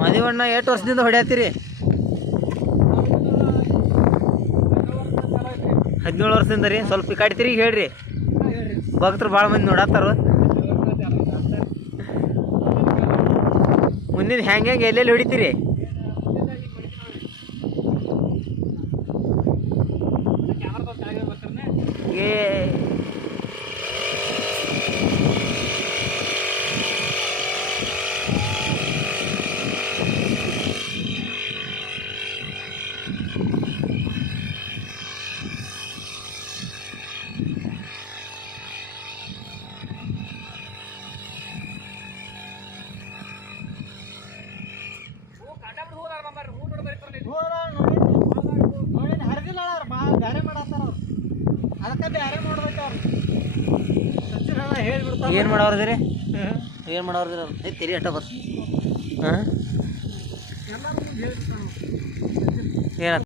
ಮದುವಣ್ಣ ಎಷ್ಟು ವರ್ಷದಿಂದ ಹೊಡ್ಯಾತೀರಿ? ಹದಿನೇಳು ವರ್ಷದಿಂದ ರೀ ಸ್ವಲ್ಪ ತಿರುಗಿ ಹೇಳ್ರಿ. ಭಕ್ತರು ಭಾಳ ಮಂದಿ ನೋಡತ್ತಾರ. ಮುಂದಿನ ಹೆಂಗೆ ಎಲ್ಲೆಲ್ಲಿ ಹೊಡಿತೀರಿ? ಹರಿದಿಲ್ಲ ಅವ್ರು ಬಾ ಬ್ಯಾರೆ ಮಾಡತ್ತಾರ ಅವ್ರು. ಅದಕ್ಕೆ ಬ್ಯಾರೆ ಮಾಡ್ಬೇಕು ಅವ್ರು. ಹೇಳ್ಬಿಡ್ತಾರ. ಏನು ಮಾಡೋರ್ದಿರಿ ಏನು ಮಾಡೋರ್ದಿರಿ ಅವ್ರು? ಅಟ್ಟ ಬರ್ತ ಹಾಂ? ಏನ?